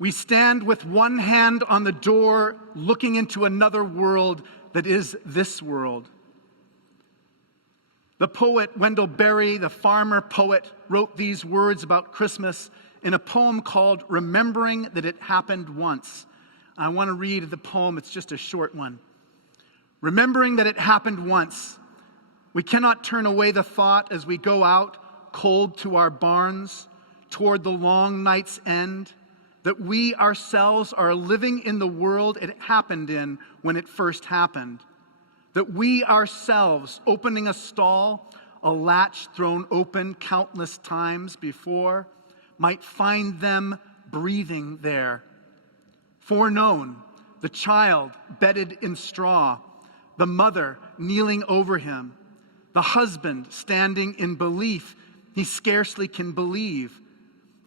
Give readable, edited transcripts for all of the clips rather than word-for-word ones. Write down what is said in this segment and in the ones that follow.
We stand with one hand on the door, looking into another world that is this world. The poet Wendell Berry, the farmer poet, wrote these words about Christmas in a poem called Remembering That It Happened Once. I want to read the poem. It's just a short one. Remembering that it happened once, we cannot turn away the thought as we go out cold to our barns toward the long night's end, that we ourselves are living in the world it happened in when it first happened. That we ourselves, opening a stall, a latch thrown open countless times before, might find them breathing there. Foreknown, the child bedded in straw, the mother kneeling over him, the husband standing in belief he scarcely can believe,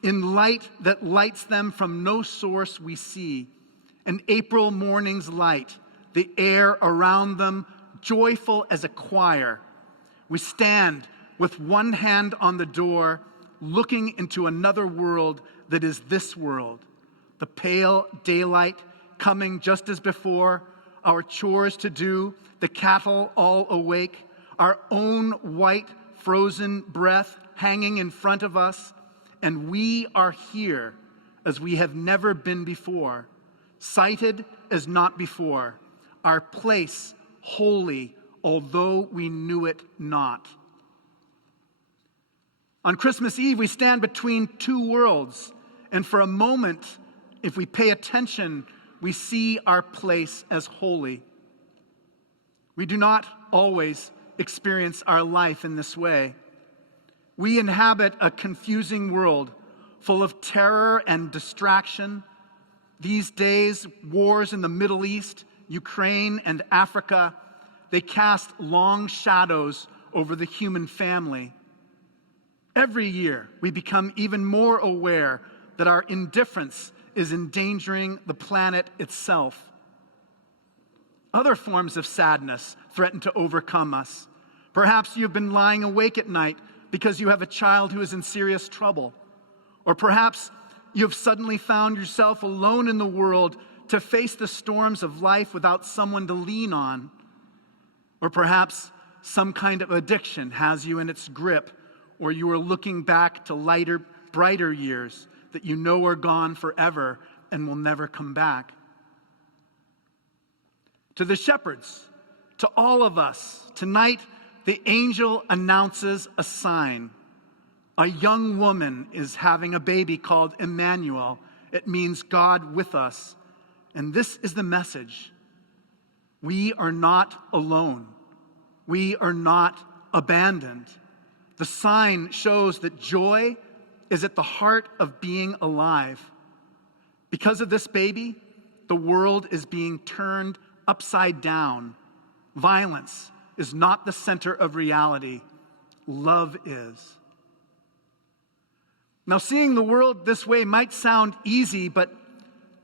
in light that lights them from no source we see, an April morning's light, the air around them joyful as a choir. We stand with one hand on the door, looking into another world that is this world. The pale daylight coming just as before, our chores to do, the cattle all awake, our own white frozen breath hanging in front of us, and we are here as we have never been before, sighted as not before, our place holy, although we knew it not. On Christmas Eve, we stand between two worlds, and for a moment, if we pay attention, we see our place as holy. We do not always experience our life in this way. We inhabit a confusing world full of terror and distraction. These days, wars in the Middle East, Ukraine, and Africa, they cast long shadows over the human family. Every year, we become even more aware that our indifference is endangering the planet itself. Other forms of sadness threaten to overcome us. Perhaps you've been lying awake at night because you have a child who is in serious trouble. Or perhaps you've suddenly found yourself alone in the world to face the storms of life without someone to lean on. Or perhaps some kind of addiction has you in its grip, or you are looking back to lighter, brighter years that you know are gone forever and will never come back. To the shepherds, to all of us, tonight the angel announces a sign. A young woman is having a baby called Emmanuel. It means God with us. And this is the message. We are not alone. We are not abandoned. The sign shows that joy is at the heart of being alive. Because of this baby, the world is being turned upside down. Violence is not the center of reality. Love is. Now, seeing the world this way might sound easy, but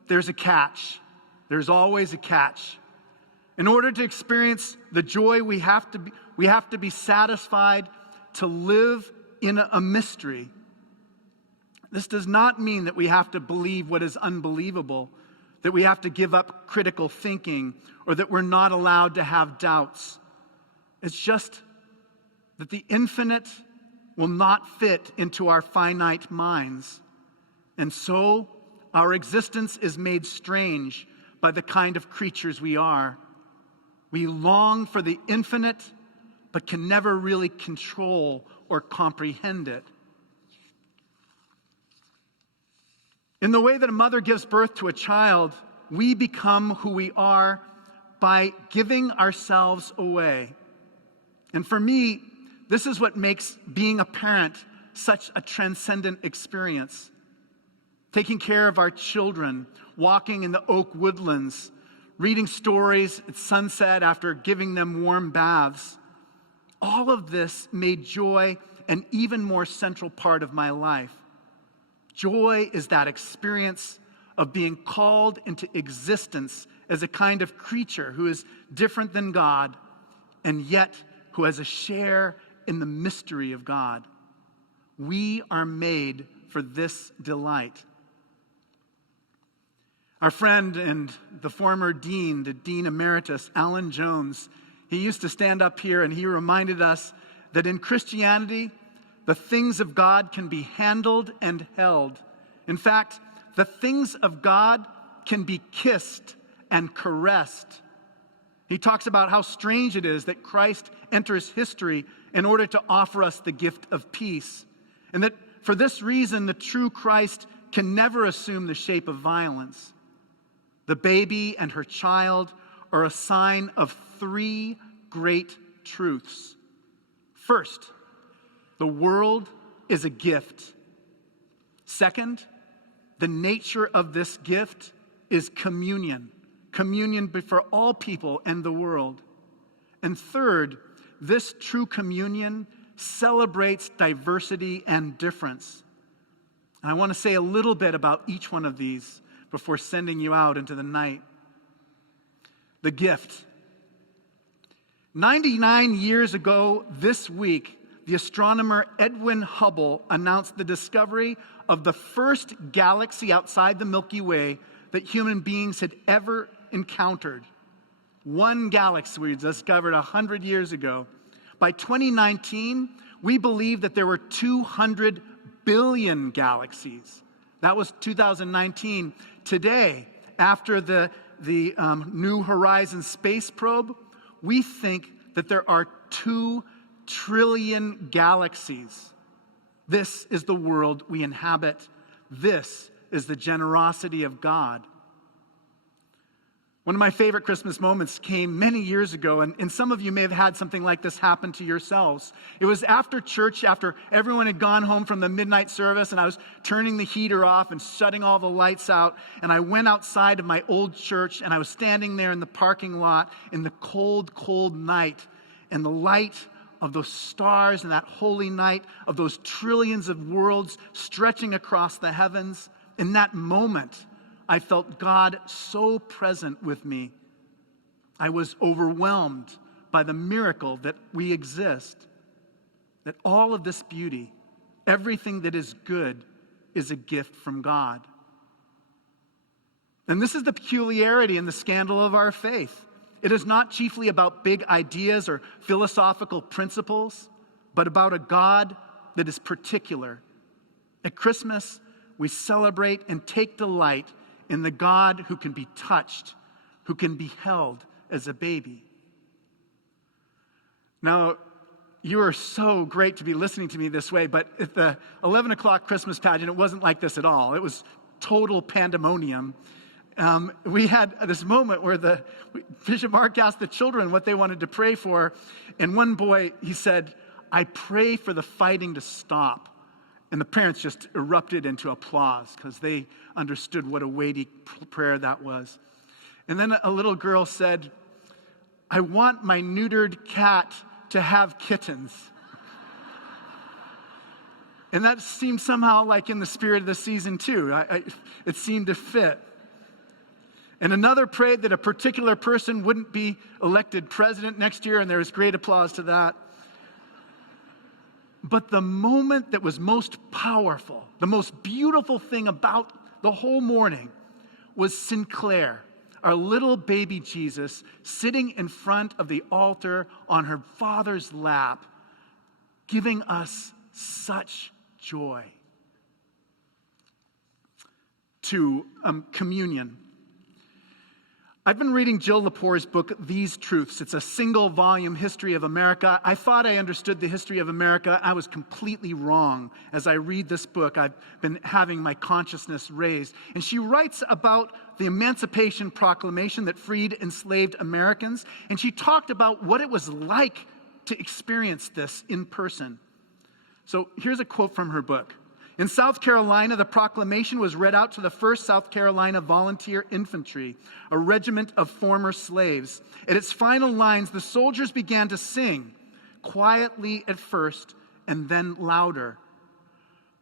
there's a catch. There's always a catch. In order to experience the joy, we have to be satisfied to live in a mystery. This does not mean that we have to believe what is unbelievable, that we have to give up critical thinking, or that we're not allowed to have doubts. It's just that the infinite will not fit into our finite minds. And so our existence is made strange by the kind of creatures we are. We long for the infinite, but can never really control or comprehend it. In the way that a mother gives birth to a child, we become who we are by giving ourselves away. And for me, this is what makes being a parent such a transcendent experience. Taking care of our children, walking in the oak woodlands, reading stories at sunset after giving them warm baths. All of this made joy an even more central part of my life. Joy is that experience of being called into existence as a kind of creature who is different than God, and yet who has a share in the mystery of God. We are made for this delight. Our friend and the former dean, the Dean Emeritus, Alan Jones, he used to stand up here and he reminded us that in Christianity, the things of God can be handled and held. In fact, the things of God can be kissed and caressed. He talks about how strange it is that Christ enters history in order to offer us the gift of peace, and that for this reason, the true Christ can never assume the shape of violence. The baby and her child are a sign of three great truths. First, the world is a gift. Second, the nature of this gift is communion. Communion for all people and the world. And third, this true communion celebrates diversity and difference. And I want to say a little bit about each one of these before sending you out into the night. The gift. 99 years ago this week, the astronomer Edwin Hubble announced the discovery of the first galaxy outside the Milky Way that human beings had ever encountered. One galaxy we discovered 100 years ago. By 2019, we believe that there were 200 billion galaxies. That was 2019. Today, after the New Horizons space probe, we think that there are 2 trillion galaxies. This is the world we inhabit. This is the generosity of God. One of my favorite Christmas moments came many years ago, and some of you may have had something like this happen to yourselves. It was after church, after everyone had gone home from the midnight service, and I was turning the heater off and shutting all the lights out, and I went outside of my old church, and I was standing there in the parking lot in the cold, cold night, and the light of those stars and that holy night of those trillions of worlds stretching across the heavens. In that moment, I felt God so present with me. I was overwhelmed by the miracle that we exist, that all of this beauty, everything that is good, is a gift from God. And this is the peculiarity and the scandal of our faith. It is not chiefly about big ideas or philosophical principles, but about a God that is particular. At Christmas, we celebrate and take delight in the God who can be touched, who can be held as a baby. Now, you are so great to be listening to me this way, but at the 11 o'clock Christmas pageant, it wasn't like this at all. It was total pandemonium. We had this moment where Bishop Mark asked the children what they wanted to pray for, and one boy, he said, "I pray for the fighting to stop." And the parents just erupted into applause because they understood what a weighty prayer that was. And then a little girl said, "I want my neutered cat to have kittens." And that seemed somehow like in the spirit of the season too. It seemed to fit. And another prayed that a particular person wouldn't be elected president next year, and there was great applause to that. But the moment that was most powerful, the most beautiful thing about the whole morning was Sinclair, our little baby Jesus, sitting in front of the altar on her father's lap, giving us such joy. To communion. I've been reading Jill Lepore's book, These Truths. It's a single-volume history of America. I thought I understood the history of America. I was completely wrong. As I read this book, I've been having my consciousness raised. And she writes about the Emancipation Proclamation that freed enslaved Americans. And she talked about what it was like to experience this in person. So here's a quote from her book. In South Carolina, the proclamation was read out to the 1st South Carolina Volunteer Infantry, a regiment of former slaves. At its final lines, the soldiers began to sing, quietly at first and then louder.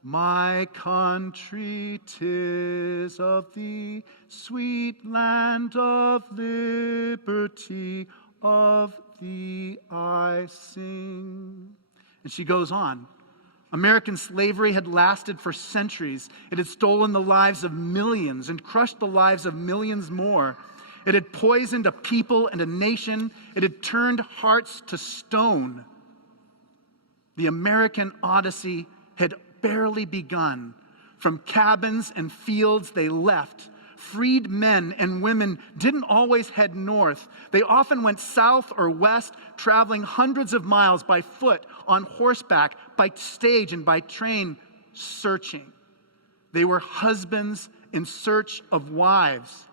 "My country, 'tis of thee, sweet land of liberty, of thee I sing." And she goes on. American slavery had lasted for centuries. It had stolen the lives of millions and crushed the lives of millions more. It had poisoned a people and a nation. It had turned hearts to stone. The American Odyssey had barely begun. From cabins and fields they left. Freed men and women didn't always head north. They often went south or west, traveling hundreds of miles by foot, on horseback, by stage, and by train, searching. They were husbands in search of wives,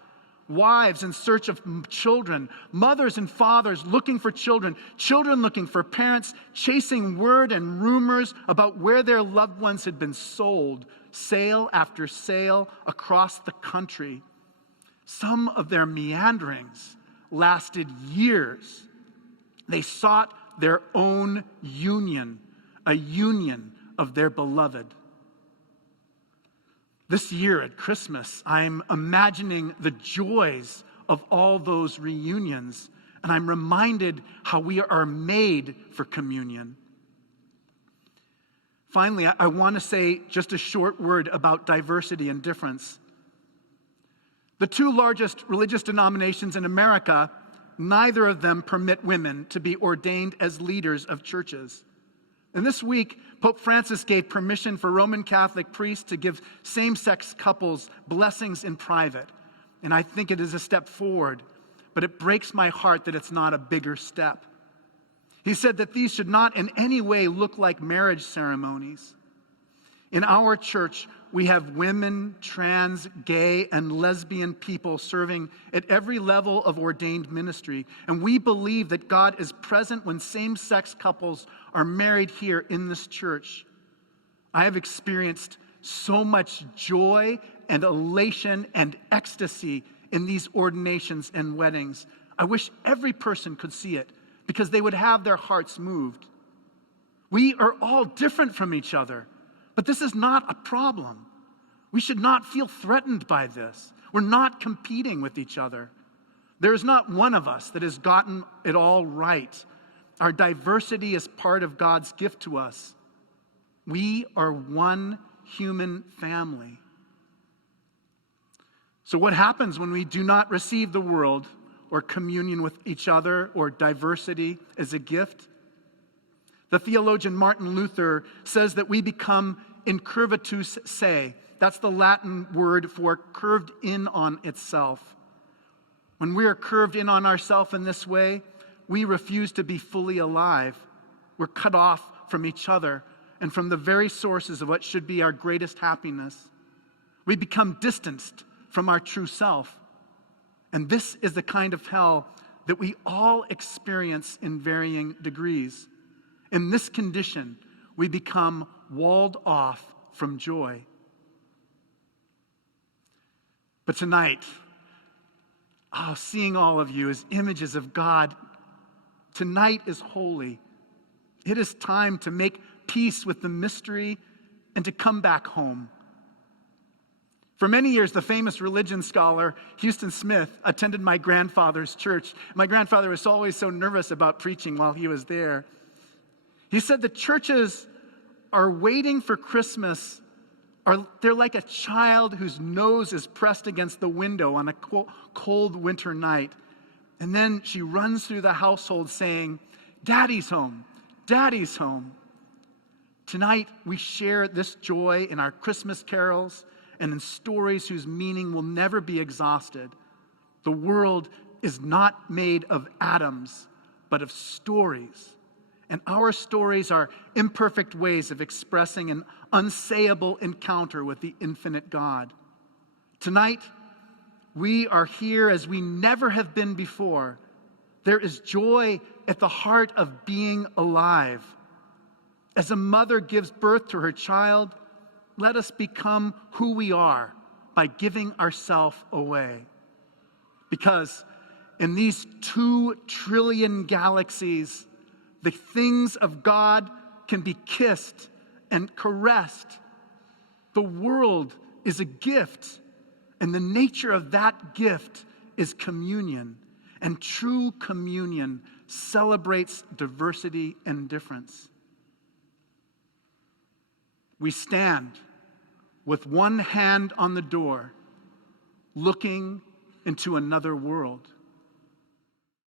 wives in search of children, mothers and fathers looking for children, children looking for parents, chasing word and rumors about where their loved ones had been sold, sail after sail across the country. Some of their meanderings lasted years. They sought their own union, a union of their beloved. This year at Christmas, I'm imagining the joys of all those reunions, and I'm reminded how we are made for communion. Finally, I want to say just a short word about diversity and difference. The two largest religious denominations in America, neither of them permit women to be ordained as leaders of churches. And this week, Pope Francis gave permission for Roman Catholic priests to give same-sex couples blessings in private. And I think it is a step forward, but it breaks my heart that it's not a bigger step. He said that these should not in any way look like marriage ceremonies. In our church, we have women, trans, gay, and lesbian people serving at every level of ordained ministry. And we believe that God is present when same-sex couples are married here in this church. I have experienced so much joy and elation and ecstasy in these ordinations and weddings. I wish every person could see it, because they would have their hearts moved. We are all different from each other, but this is not a problem. We should not feel threatened by this. We're not competing with each other. There is not one of us that has gotten it all right. Our diversity is part of God's gift to us. We are one human family. So what happens when we do not receive the world or communion with each other or diversity as a gift? The theologian Martin Luther says that we become incurvatus se. That's the Latin word for curved in on itself. When we are curved in on ourselves in this way, we refuse to be fully alive. We're cut off from each other and from the very sources of what should be our greatest happiness. We become distanced from our true self. And this is the kind of hell that we all experience in varying degrees. In this condition, we become walled off from joy. But tonight, seeing all of you as images of God, tonight is holy. It is time to make peace with the mystery and to come back home. For many years, the famous religion scholar Houston Smith attended my grandfather's church. My grandfather was always so nervous about preaching while he was there. He said the churches are waiting for Christmas. They're like a child whose nose is pressed against the window on a cold winter night. And then she runs through the household saying, "Daddy's home, Daddy's home." Tonight, we share this joy in our Christmas carols and in stories whose meaning will never be exhausted. The world is not made of atoms, but of stories. And our stories are imperfect ways of expressing an unsayable encounter with the infinite God. Tonight, we are here as we never have been before. There is joy at the heart of being alive. As a mother gives birth to her child, let us become who we are by giving ourselves away. Because in these 2 trillion galaxies, the things of God can be kissed and caressed. The world is a gift, and the nature of that gift is communion. And true communion celebrates diversity and difference. We stand with one hand on the door, looking into another world.